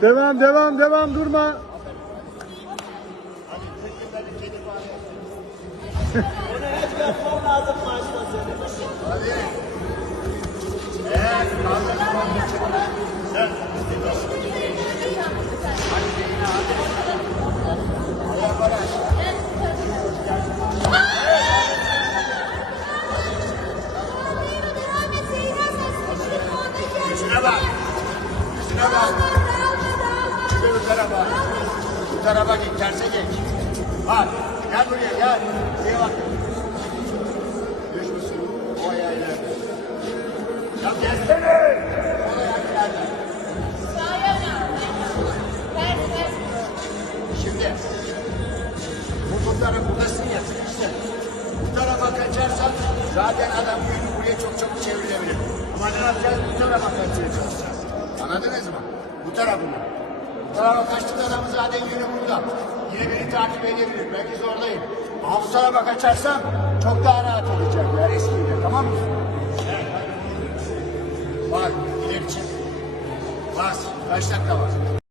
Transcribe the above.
Devam devam devam durma. Yüzüne bak. Yüzüne bak. Şimdi bu tarafa. Bu tarafa git, terse geç. Bak, gel buraya gel. Şuraya bak. Düş musun? O ayağı ileride. Ya gelsene. O ayağı ileride. Şimdi. Bu bu taraf buradasın ya sıkıştı. Bu tarafa kaçarsan zaten adam yönü buraya çok çabuk çevrilebilir. Ama ne yapacağız? Tarafa kaçmaya çalışacağız. Anladınız mı? Bu tarafını. Bu tarafa kaçtık adamı zaten yönü burada. Yine beni takip edebilir. Belki zorlayın. Ama bu tarafa kaçarsam çok daha rahat olacak. Ya eskiyle tamam mı? Bak ileri çık. Bas. Kaç dakika var?